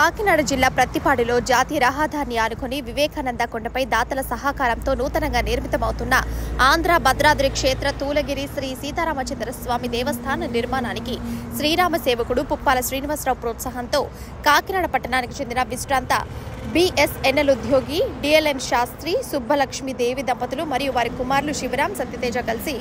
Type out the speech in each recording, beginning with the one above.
కాకినాడ జిల్లా ప్రత్తిపాడులో జాతీయ రహదారిని ఆనుకుని వివేకానంద కొండపై దాతల సహకారంతో నూతనంగా నిర్మితమవుతున్న ఆంధ్ర భద్రాద్రి క్షేత్ర తూలగిరి శ్రీ సీతారామచంద్ర స్వామి దేవస్థాన నిర్మాణానికి శ్రీరామ సేవకుడు పుప్పాల శ్రీనివాసరావు ప్రోత్సాహంతో కాకినాడ పట్టణానికి చెందిన విశ్రాంత BSNL ఉద్యోగి DLN శాస్త్రి సుబ్బలక్ష్మి దేవి దంపతులు మరియు వారి కుమారులు శివరాం సత్యతేజ కలిసి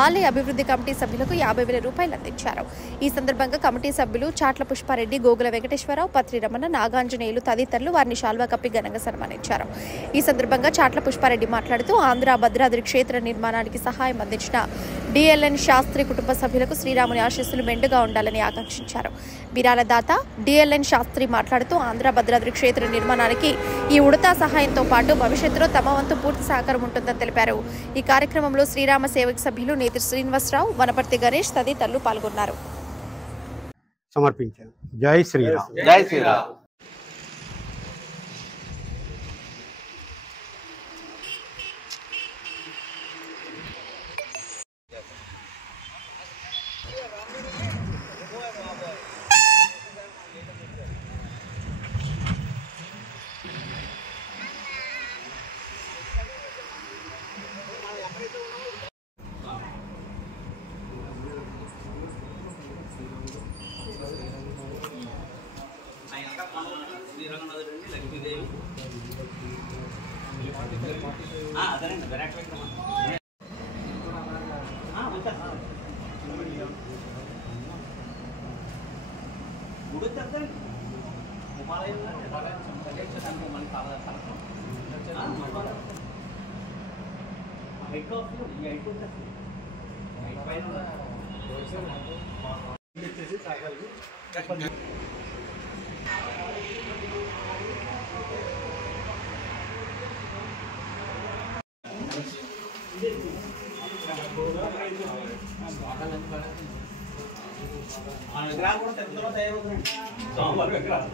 ఆలయ అభివృద్ధి కమిటీ సభ్యులకు 50,000 రూపాయలు అందించారు. ఈ సందర్భంగా కమిటీ సభ్యులు చాట్ల పుష్పారెడ్డి, గోగుల వెంకటేశ్వరరావు, పత్రి రమణ, నాగాంజనేయులు తదితరులు వారిని శాల్వా కప్పి ఘనంగా సన్మానించారు. ఈ సందర్భంగా చాట్ల పుష్పారెడ్డి మాట్లాడుతూ ఆంధ్ర భద్రాద్రి క్షేత్ర నిర్మాణానికి సహాయం అందించిన DLN శాస్త్రి కుటుంబ సభ్యులకు శ్రీరాముని ఆశీస్సులు మెండుగా ఉండాలని ఆకాంక్షించారు. విరాళ దాత DLN శాస్త్రి మాట్లాడుతూ ఆంధ్ర భద్రాద్రి క్షేత్ర నిర్మాణానికి ఈ ఉడతా సహాయంతో పాటు భవిష్యత్తులో తమ వంతు పూర్తి సహకారం ఉంటుందని తెలిపారు. ఈ కార్యక్రమంలో శ్రీరామ సేవక సభ్యులు నేతి శ్రీనివాసరావు, వనపర్తి గణేష్ తదితరులు పాల్గొన్నారు. సమర్పించారు. జై శ్రీరామ్. జై శ్రీరామ్. అదేనండి విరాట్ విక్రమ గుడి తగ్గండి హిమాలయంలో మళ్ళీ హైట్ ఆఫ్ ఈ హైట్ ఉంటుంది హైట్ పైన విగ్రహాలు కూడా తెలుగులో తయారవుతుంది. స్వామివారి విగ్రహాలు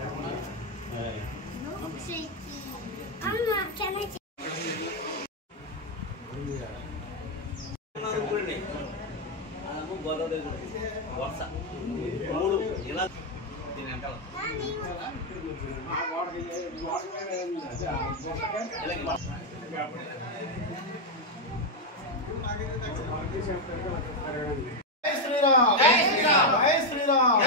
గోదావరి వరుస 3 ఇలా దీని వెంకాల జై శ్రీరామ్. జై శ్రీరామ్. జై శ్రీరామ్.